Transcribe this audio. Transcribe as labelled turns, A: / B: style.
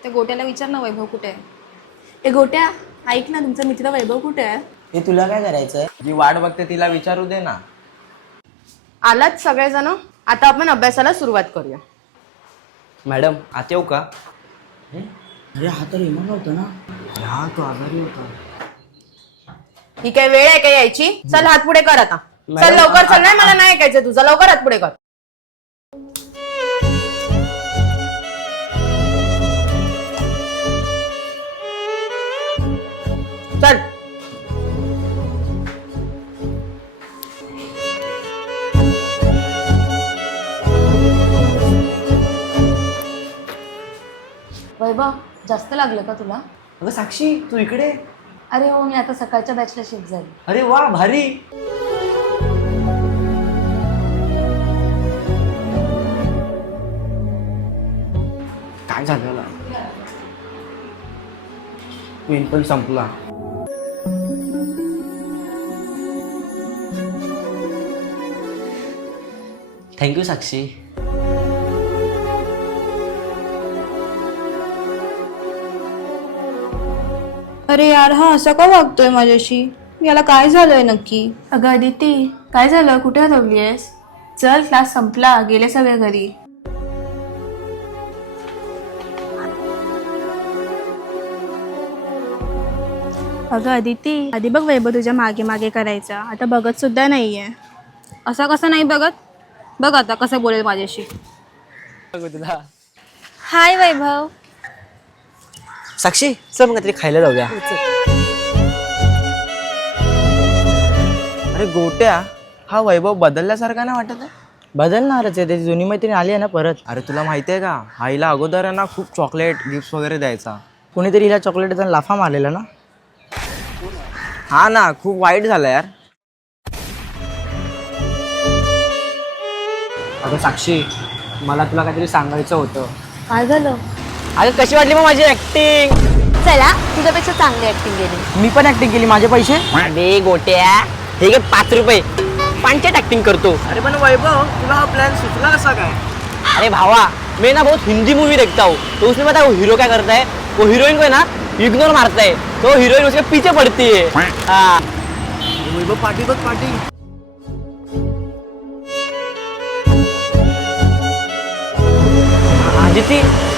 A: ते गोट्याला विचार ना वैभव कुठे आहे.
B: ए गोट्या, ऐक ना, तुमचा मित्र वैभव कुठे आहे?
C: हे तुला काय करायचंय?
D: जी वाट बघते तिला विचारू दे ना.
E: आलात सगळेजण, आता आपण अभ्यासाला सुरुवात करूया.
D: मॅडम आत येऊ का?
C: अरे हा तर इमान होता ना.
D: हा तो आजारी होता.
E: ही काय वेळ आहे का यायची? चल हात पुढे कर आता. चल
D: मॅडम,
E: लवकर चल. नाही मला नाही ऐकायचं तुझं. लवकर हात पुढे कर. चल.
A: वैभव जास्त लागलं का तुला?
D: अगं साक्षी तू इकडे.
A: अरे हो, मी आता सकाळच्या बॅचला शिफ्ट झाली.
D: अरे वा भारी. काय झालं? पेन पण संपला. थँक्यू साक्षी.
A: अरे यार, हा असा का वागतोय माझ्याशी? याला काय झालंय नक्की?
B: अगं अदिती, काय झालं? कुठे हरवली आहेस? चल, क्लास संपला, गेले सगळे घरी. अगं अदिती, आधी बघ वैभव तुझ्या मागे मागे करायचा, आता बघत सुद्धा नाहीये.
A: असा कसा नाही बघत? बघ आता कसं बोलेल माझ्याशी.
B: हाय वैभव.
D: साक्षी चल मग काहीतरी खायला जाऊया. अरे गोट्या, हा वैभव बदलल्यासारखा नाही वाटत आहे?
C: बदलणारच आहे, त्याची जुनी मैत्रीण आली आहे ना परत.
D: अरे तुला माहिती आहे का, आईला अगोदर आहे ना खूप चॉकलेट गिफ्ट वगैरे द्यायचा.
C: कुणीतरी हिला चॉकलेटचा लाफा मारलेला ना.
D: हा ना, खूप वाईट झालं यार. अगं साक्षी, मला तुला काहीतरी सांगायचं होतं.
B: काय झालं?
D: अगं कशी वाटली मग माझी ऍक्टिंग?
B: चला, तुझ्यापेक्षा चांगली ऍक्टिंग केली.
C: मी पण ऍक्टिंग केली, माझे पैसे.
D: अरे गोट्या, हे घे 5 रुपये. पांचट ऍक्टिंग करतो. अरे पण वैभव, तुला हा प्लॅन सुचला कसा काय? अरे भावा, मैं ना बहुत हिंदी मूवी देखता हूँ, तो उसमें पता है वो हीरो क्या करता है? वो हीरोइन को है ना इग्नोर मारता है, तो हीरोइन उसके पीछे पड़ती है. हाँ. वैभव पार्टी बघ पार्टी. आदिती